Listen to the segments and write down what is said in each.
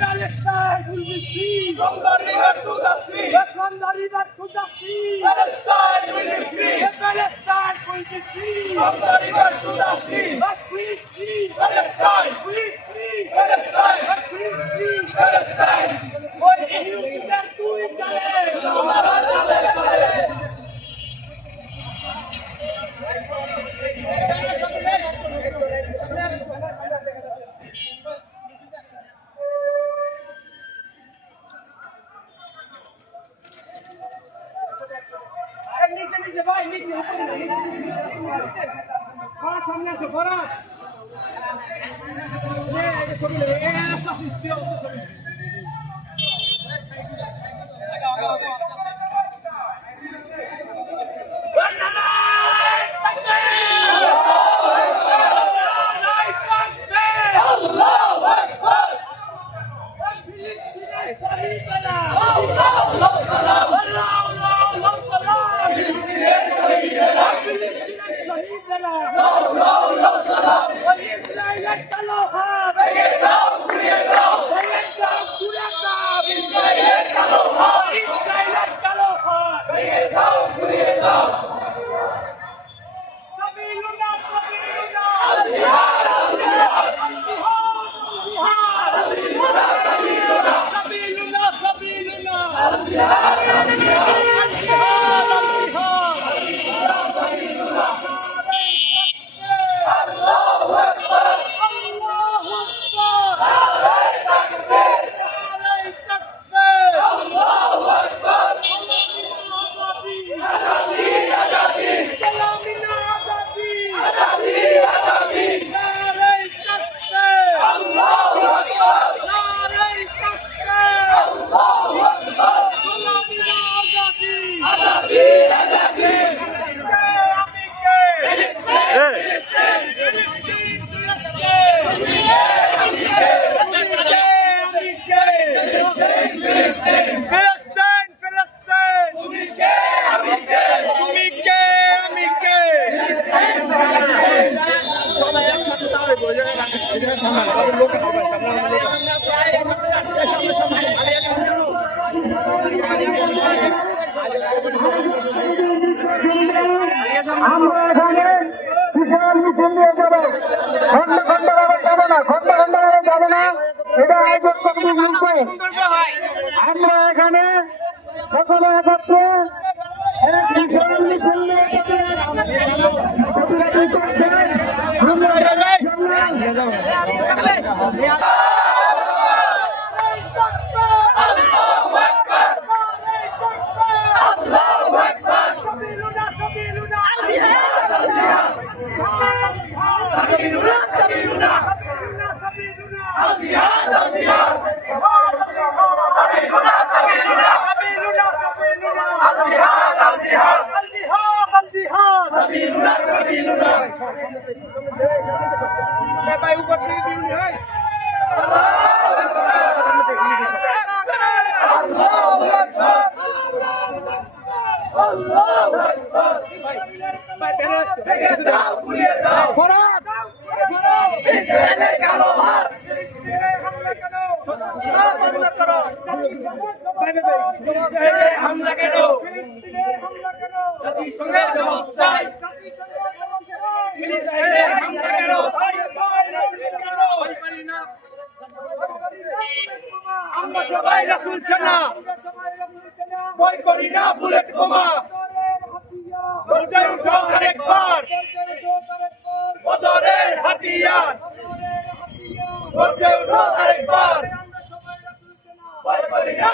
Palestine will be free. Palestine! Palestine! Palestine! To the sea Palestine Palestine দাও খন্ড খন্ড ভাবে যাব না খন্ড খন্ড ভাবে যাব না এটা আয়োজন কমিটি গ্রুপে আমরা এখানে সকলে একত্রে আমরা হামলা কেন? জাতিসংঘের জবাব চাই ইসরায়েলে হামলা কেন ভয় পারি না আমরা সবাই রাসুল সেনা ভয় করি না বুলেট বোমা গর্জে উঠো আরেকবার বদরের হাতিয়ার। গর্জে উঠো আরেকবার ভয় করি না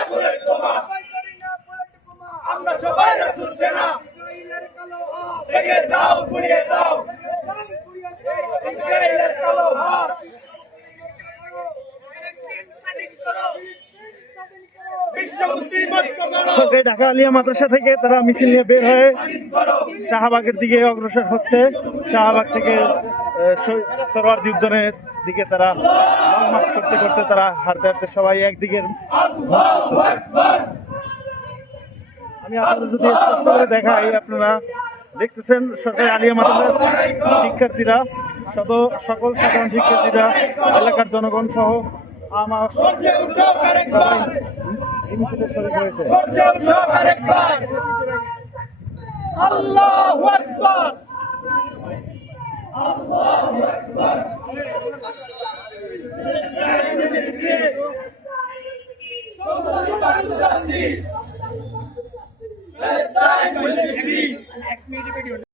সরকারি ঢাকা আলিয়া মাদ্রাসা থেকে তারা মিছিল নিয়ে বের হয়ে শাহবাগের দিকে অগ্রসর হচ্ছে। শাহবাগ থেকে সরোয়ার্দি উদ্যানের দিকে তারা মার্চ করতে করতে তারা হাঁটতে হাঁটতে সবাই একদিকে আমি আপনাদের যদি স্পষ্ট করে দেখাই আপনারা, দেখতেছেন সরকারি আলিয়া মাদ্রাসার শিক্ষার্থীরা শত সকল সাধারণ শিক্ষার্থীরা, এলাকার জনগণ সহ আমার আল্লাহু আকবার আল্লাহু আকবার Vamos lá, Brasil!